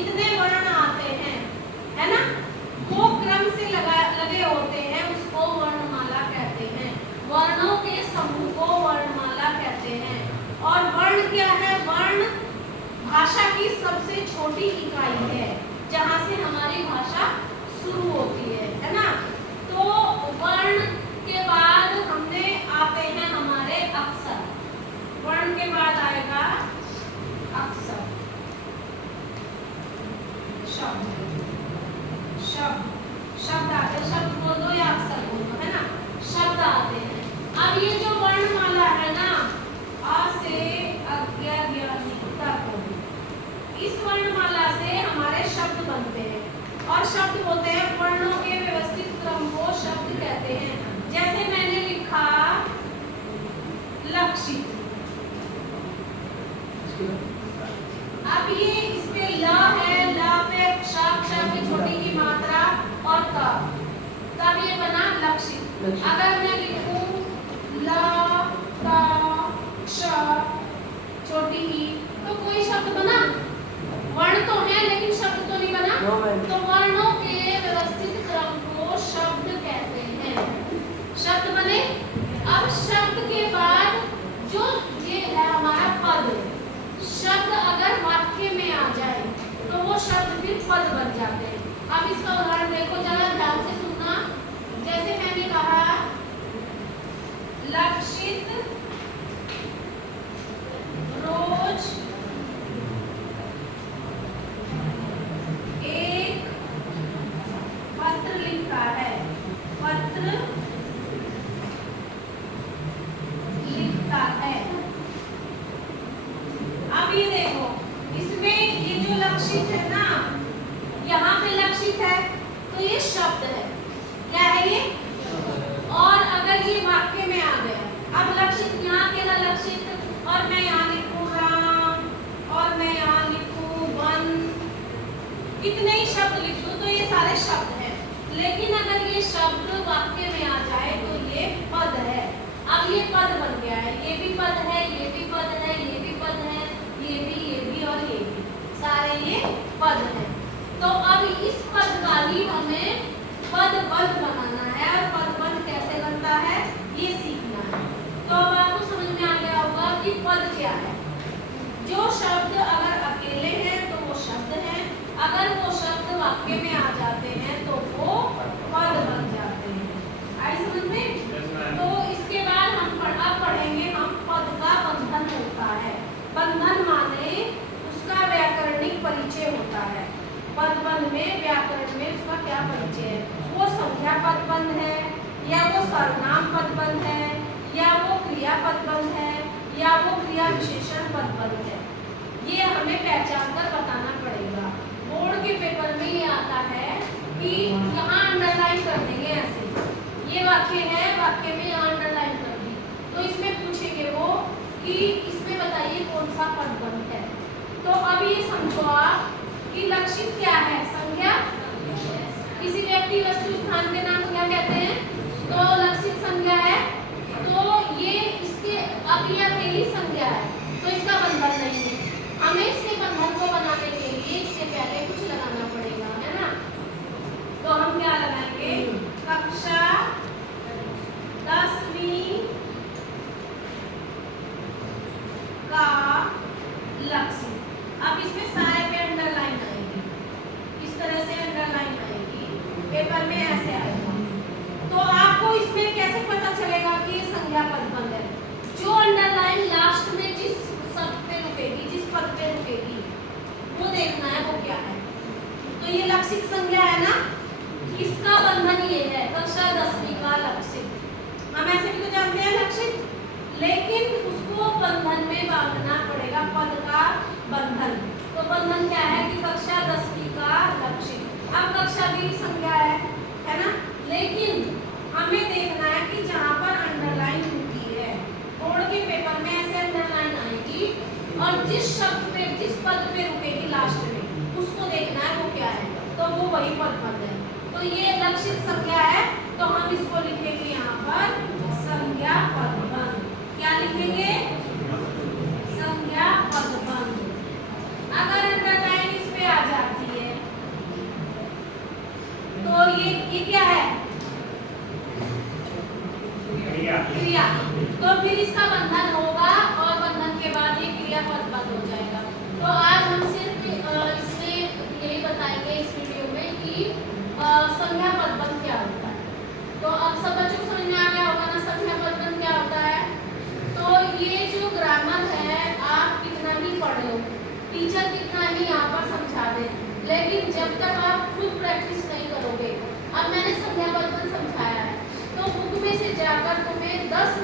जितने वर्ण आते हैं, है ना, वो क्रम से लगे होते हैं, उसको वर्णमाला कहते हैं। वर्णों के समूह को वर्णमाला कहते हैं। और वर्ण क्या है? वर्ण भाषा की सबसे छोटी इकाई है, जहाँ से हमारी भाषा शुरू होती है ना। तो वर्ण के बाद हमने आते हैं हमारे अक्षर। वर्ण के बाद आएगा अक्षर, शब्द। शब्द आते हैं, शब्द बोल दो या अक्षर बोल दो, है ना, शब्द आते हैं। अब ये जो वर्णमाला है ना, आ से अज्ञा ज्ञानी तक, इस वर्णमाला से हमारे शब्द बनते हैं। और शब्द होते हैं वर्णों के व्यवस्थित क्रम को शब्द कहते हैं। जैसे मैंने लिखा लक्षित, अब ये इसमें ल है, ल पे श की छोटी की मात्रा और तब ये बना लक्षित। अगर मैं लिखूं ल त श छोटी ई, तो कोई शब्द बना? वर्ण तो है लेकिन शब्द तो नहीं बना। तो वर्णों के व्यवस्थित क्रम को शब्द कहते हैं। शब्द बने। अब शब्द के बाद जो ये है हमारा पद, शब्द अगर वाक्य में आ जाए तो वो शब्द फिर पद बन जाते हैं। अब इसका उदाहरण देखो, जरा ध्यान से सुनना। जैसे मैंने कहा लक्षित रोज एक पत्र लिखता है, पत्र लिखता है। अब ये देखो, इसमें ये जो लक्षित है ना, यहाँ पे लक्षित है तो ये शब्द है। क्या है ये? और अगर ये वाक्य में आ गया, अब लक्षित यहाँ अकेला लक्षित, और मैं यहाँ लिखूं राम, और मैं यहाँ लिखूं वन, कितने ही शब्द लिख दूं तो ये सारे शब्द हैं। लेकिन अगर ये शब्द वाक्य में आ जाए तो ये पद है। अब ये पद बन गया है, ये भी पद है, ये भी पद है, ये भी पद है, ये भी और ये भी, सारे ये पद है। तो अब इस पद का ही हमें पदबद्ध बनाना है, और पदबद्ध कैसे बनता है ये सीखना है। तो अब आपको समझ में आ गया होगा कि पद क्या है। जो शब्द अगर अकेले हैं तो वो शब्द हैं, अगर वो शब्द वाक्य में आ जाते हैं तो वो पद बन जाते हैं। आई समझ में? तो इसके बाद हम अब पढ़ेंगे हम पद का बंधन होता है। बंधन माने उसका व्याकरणिक परिचय होता है। पदबंध में व्याकरण में उसका क्या परिचय है? वो संख्या पदबंध है, या वो सर्वनाम पदबंध है, या वो क्रिया पदबंध है, या वो क्रिया विशेषण पदबंध है। ये हमें पहचान कर बताना पड़ेगा। बोर्ड के पेपर में ये आता है कि यहाँ अंडरलाइन कर देंगे ऐसे, ये वाक्य है, वाक्य में यहाँ अंडरलाइन कर दी, तो इसमें पूछेंगे वो कि इसमें बताइए कौन सा पदबंध है। तो अब ये समझो आप कि लक्षित क्या है? संज्ञा। किसी व्यक्ति वस्तु स्थान के नाम क्या कहते हैं? तो लक्षित संज्ञा है। तो ये इसके अब ये अकेली संज्ञा है तो इसका बंधन नहीं है। हमें इसके बंधन को बनाने के लिए इससे पहले कुछ लगाना पड़ेगा, है ना। तो हम क्या लगाएंगे? कक्षा 10वीं का लक्षित। अब इसमें सारे पे अंडरलाइन आएगी, इस तरह से अंडरलाइन आएगी, पेपर में ऐसे आएगा। तो आपको इसमें कैसे पता चलेगा कि ये संज्ञा पदबंध है? जो अंडरलाइन लास्ट में जिस शब्द पे रुकेगी, जिस पद पे रुकेगी, वो देखना है वो क्या है। तो ये लक्षित संज्ञा है ना, इसका बंधन ये है, कक्षा 10वीं का लक्षित। हम ऐसे भी तो जानते हैं लक्षित, लेकिन उसको बंधन में बांधना पड़ेगा, पद का बंधन। तो बंधन क्या है कि कक्षा 10वीं का लक्षित। अब कक्षा भी संज्ञा है ना, लेकिन हमें देखना है कि जहाँ पर अंडरलाइन होती है, बोर्ड के पेपर में ऐसे अंडरलाइन आएगी, और जिस शब्द पे, जिस पद पे रुकेगी लास्ट में, उसको देखना है वो क्या है, तो वो वही पदबंध है। तो ये लक्षित संज्ञा है, तो हम इसको लिखेंगे यहाँ पर संज्ञा पदबंध। क्या लिखेंगे? संज्ञा पदबंध। अगर अंडरलाइन इस पे आ जाती ये क्या है? क्रिया। तो फिर इसका बंधन होगा और बंधन के बाद ये क्रियापद बंद हो जाएगा। तो आज हम सिर्फ इसमें यही बताएंगे इस वीडियो में कि संज्ञा पदबंध क्या होता है। तो अब सब बच्चों को समझ में आ गया होगा ना संज्ञा पदबंध क्या होता है। तो ये जो ग्रामर है आप कितना भी पढ़ लो, टीचर कितना ही यहाँ पर समझा दे, लेकिन जब तक आप खुद प्रैक्टिस नहीं करोगे, अब मैंने संज्ञा पदबंध समझाया है तो बुक में से जाकर तुम्हें 10